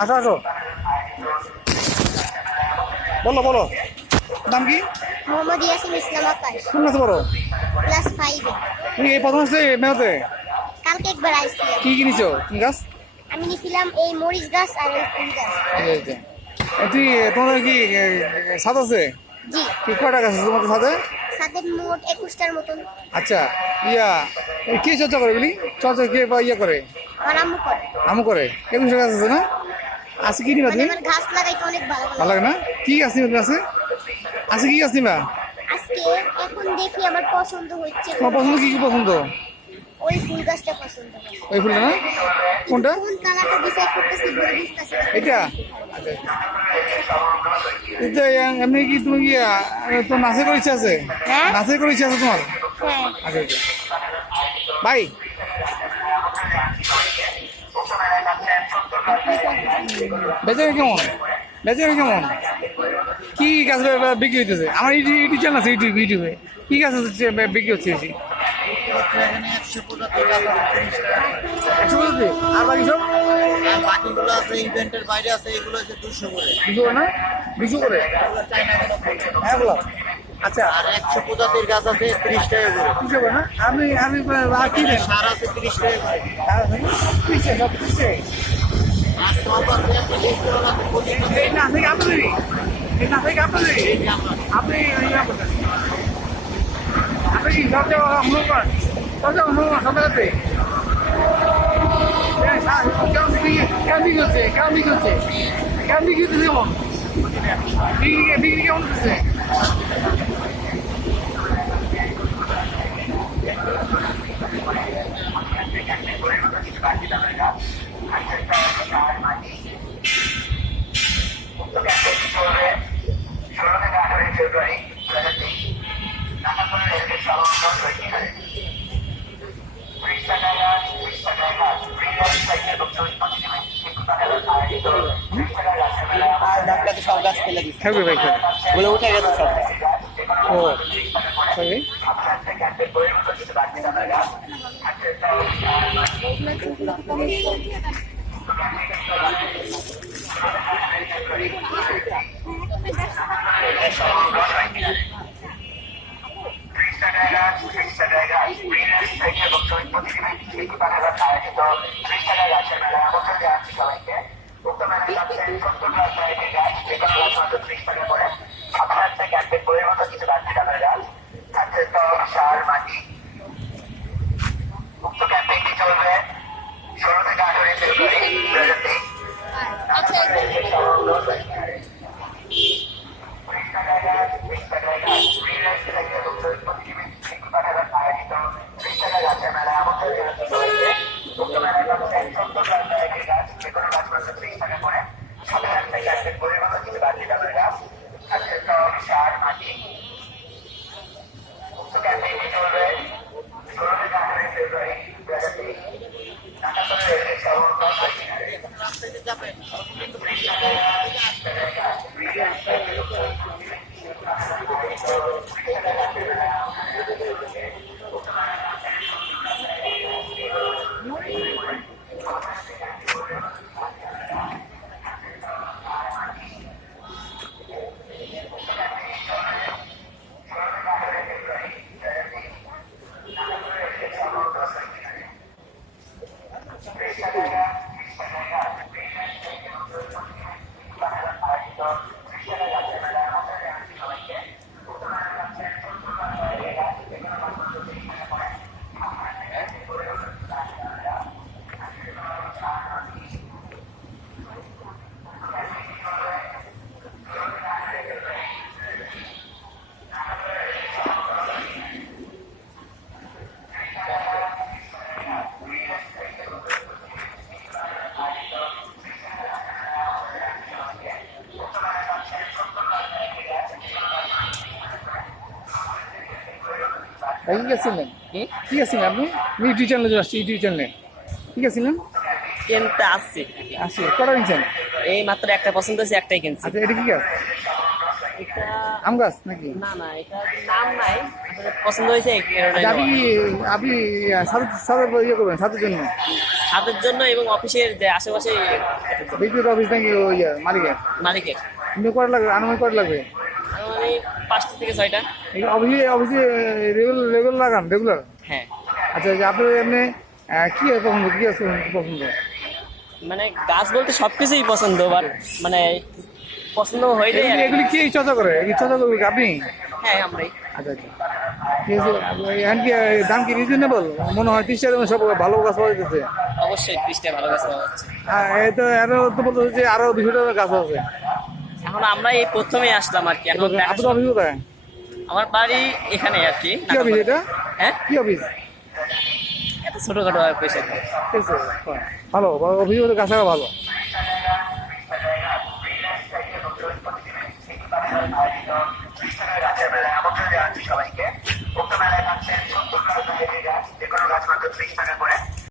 আসো আসো। বলো বলো। নাম কি? মোহাম্মদ ইয়াসিন ইসলাম আকাশ কোন ক্লাসে পড়ো? ক্লাস ফাইভে তুমি এই প্রথম আসলে মেলাতে? কালকে একবার আইছিলাম কি কিনেছো কি গাছ? আমি নিছিলাম এই মরিচ গাছ আর এই ফুল গাছ। এই যে, এই যে। এ, তুই তোমার কি ছাদ আছে? জি। কি কয়টা গাছ আছে তোমার ছাদে? সাদের মোট একুশটার মতন। আচ্ছা ইয়া কে চর্চা করে বলি? চর্চা কে বা ইয়া করে? আমার আম্মু করে। আমু করে। একুশটা গাছ আছে না? আছে কি নিবা মানে তুমি আমার ঘাস লাগাইতে অনেক ভালো ভালো লাগে না? কি গাছ নিবা আছে আছে কি গাছ নিবা? আজকে এখন দেখি আমার পছন্দ হচ্ছে তোমার পছন্দ কি কি পছন্দ? ওই ফুল গাছটা পছন্দ ওই ফুলটা না? কোনটা? কোন কালারটা ডিসাইড করতেছি বলে বুঝতেছি। এটা? আচ্ছা এটা এমনি কি তুমি কি নাচের ইচ্ছা আছে? নাচের করে ইচ্ছা আছে তোমার? হ্যাঁ। আচ্ছা আচ্ছা। ভাই বেচে কেমন? বেচে কেমন? কি গাছ বিক্রি হইতেছে? আমার ইউটিউব চ্যানেল আছে ইউটিউব ইউটিউবে। কি গাছ বিক্রি হচ্ছে বেশি? আর বাকি সব? বাকিগুলো আছে ইভেন্টের বাইরে আছে এগুলো হচ্ছে দুশো করে। দুশো না? দুশো করে? হ্যাঁ বলো। আচ্ছা। আর একশো প্রজাতির গাছ আছে ত্রিশ টাকা করে। না? আমি আমি সার আছে ত্রিশ টাকা করে। সব Can we get the one? Big, big, big, big, big, big, big, big, big, big, big, big, big, big, big, big, big, big, ফেলে দিচ্ছে থাকবে ভাই থাকবে। বলে উঠে গেছে সব। ও সরি ভাই কি? আছিলেন কি আছিলেন আপনি? আমি ইউটিউব চ্যানেলে আসছি ইউটিউব চ্যানেলে ঠিক আছিলেন কিনতে আসছি আসি কটা কিনছেন? এই মাত্র একটা পছন্দ হয়েছে একটাই কিনছি। আচ্ছা এটা কি গাছ? এটা আম গাছ নাকি? না না এটা নাম নাই। পছন্দ হয়েছে আচ্ছা, আপনি আপনি সাদা সাদা ইয়ে করবেন সাদের জন্য? ছাদের জন্য এবং অফিসের যে আশেপাশে বিদ্যুৎ অফিস নাকি ওই ইয়ে, মালিকের? মালিকের। কটা লাগবে? আনুমানিক কটা লাগবে? মানে পাঁচটা থেকে ছয়টা। এই অফিসে অফিসে রেগুলার রেগুলার লাগান রেগুলার হ্যাঁ। আচ্ছা আচ্ছা আপনার এমনি কি পছন্দ? কি আছে পছন্দ? মানে গাছ বলতে সবকিছুই পছন্দ বাট মানে পছন্দ হয়ে যায় এগুলি কি। চর্চা করে? চর্চা করবে আপনি? হ্যাঁ আমরাই। আচ্ছা আচ্ছা। ঠিক আছে? দাম কি রিজনেবল মনে হয় তিরিশ টাকা সব ভালো গাছ পাওয়া যাচ্ছে অবশ্যই ত্রিশটা ভালো গাছ পাওয়া যাচ্ছে। আর এই তো তো বলতে যে আরও দুশো টাকা গাছ আছে। এখন আমরা এই প্রথমেই আসলাম আর কি এখন আপনার দেখাশোনা- অফিস কোথায়? আমার বাড়ি এখানে আর কি কি অফিস এটা? হ্যাঁ? কি অফিস? ছোটখাটো অফিস আর কি। ঠিক আছে হ্যাঁ। ভালো অফিস ভালো।